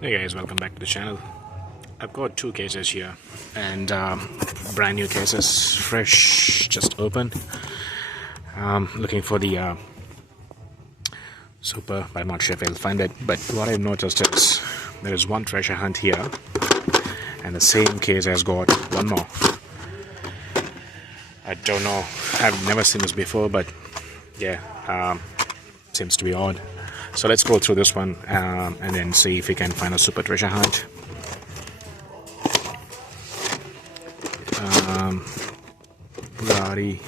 Hey guys, welcome back to the channel. I've got two cases here and brand new cases, fresh, just opened. Looking for the super, but I'm not sure if I'll find it. But what I've noticed is there is one treasure hunt here, and the same case has got one more. I don't know, I've never seen this before, but yeah, seems to be odd. So let's go through this one and then see if we can find a super treasure hunt. Rari.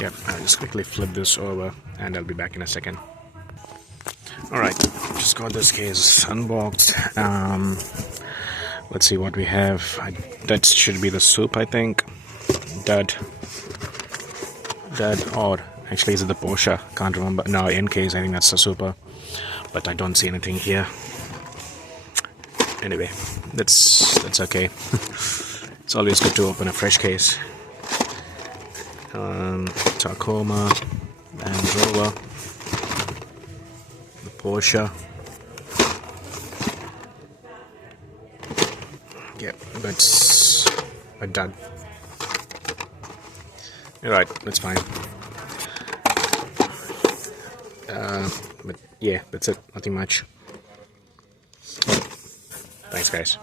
Yep, I'll just quickly flip this over and I'll be back in a second. Alright, just got this case unboxed. Let's see what we have. That should be the soup, I think. Dud, or actually is it the Porsche? Can't remember. No, in case I think that's the super, but I don't see anything here. Anyway, that's okay. It's always good to open a fresh case. Tacoma, Land Rover, the Porsche. Yeah, that's a dud. Alright, that's fine. But yeah, that's it. Nothing much. Thanks, guys.